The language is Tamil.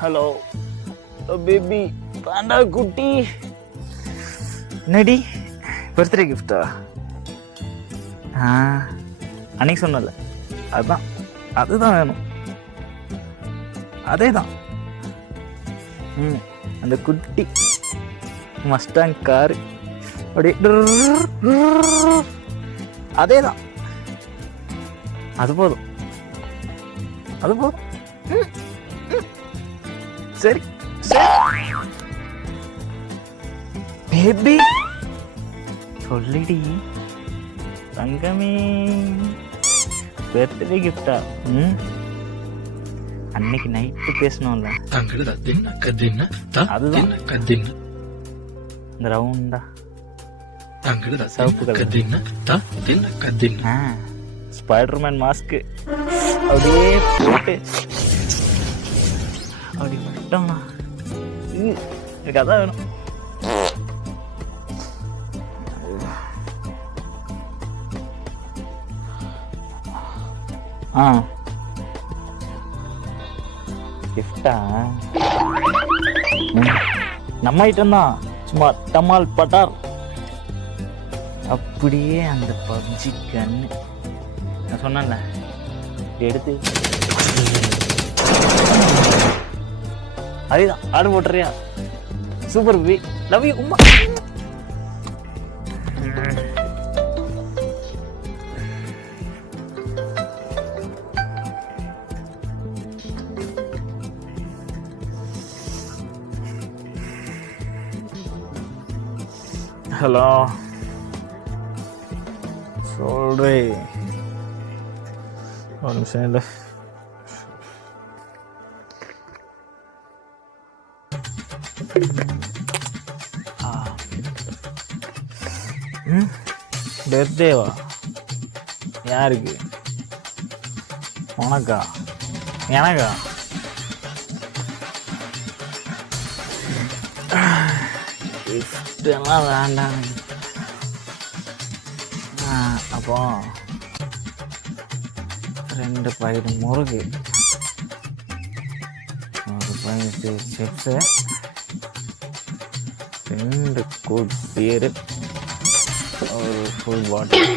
ஹலோ பேபி பாண்டா குட்டி. என்னடி பர்த்டே கிஃப்டா? அன்னைக்கு சொன்னல அதுதான், அதுதான் வேணும், அதே தான். அந்த குட்டி மஸ்டாங் காரு அப்படியே அதே தான். அது போதும், அது போதும். சரி சரி பேபி சொல்லிடி தங்கமே, பர்த்டே கிஃப்டா? அன்னைக்கு நைட்டு பேசணும்ல, அதுதான் இந்த ரவுண்டா சவுப்பு கலர் ஸ்பைடர்மேன் மாஸ்க்கு அப்படியே போட்டு அப்படி விட்டோம்னா எனக்கு அதான் வேணும். கிஃப்டா நம்ம ஐட்டம் தான், சும்மா டமால் பட்டார். அப்படியே அந்த பப்ஜி கன்னு நான் சொன்னேன்ல எடுத்து அதுதான் ஆர்டர் போட்டுறியா? சூப்பர் பேபி, லவ் யூ உம்மா. ஹலோ சொல்றேன், ஒரு நிமிஷம் இல்லை. பர்த்டேவா? யாருக்கு? உனக்கா? எனக்கா? கிஃப்டெல்லாம் வேண்டாம். அப்போ 2 பாக்கெட் முறுக்கு, 1 பாக்கெட் சிப்ஸு, 2 கூல் பீரு, ஒரு ஃபுல் பாட்டில்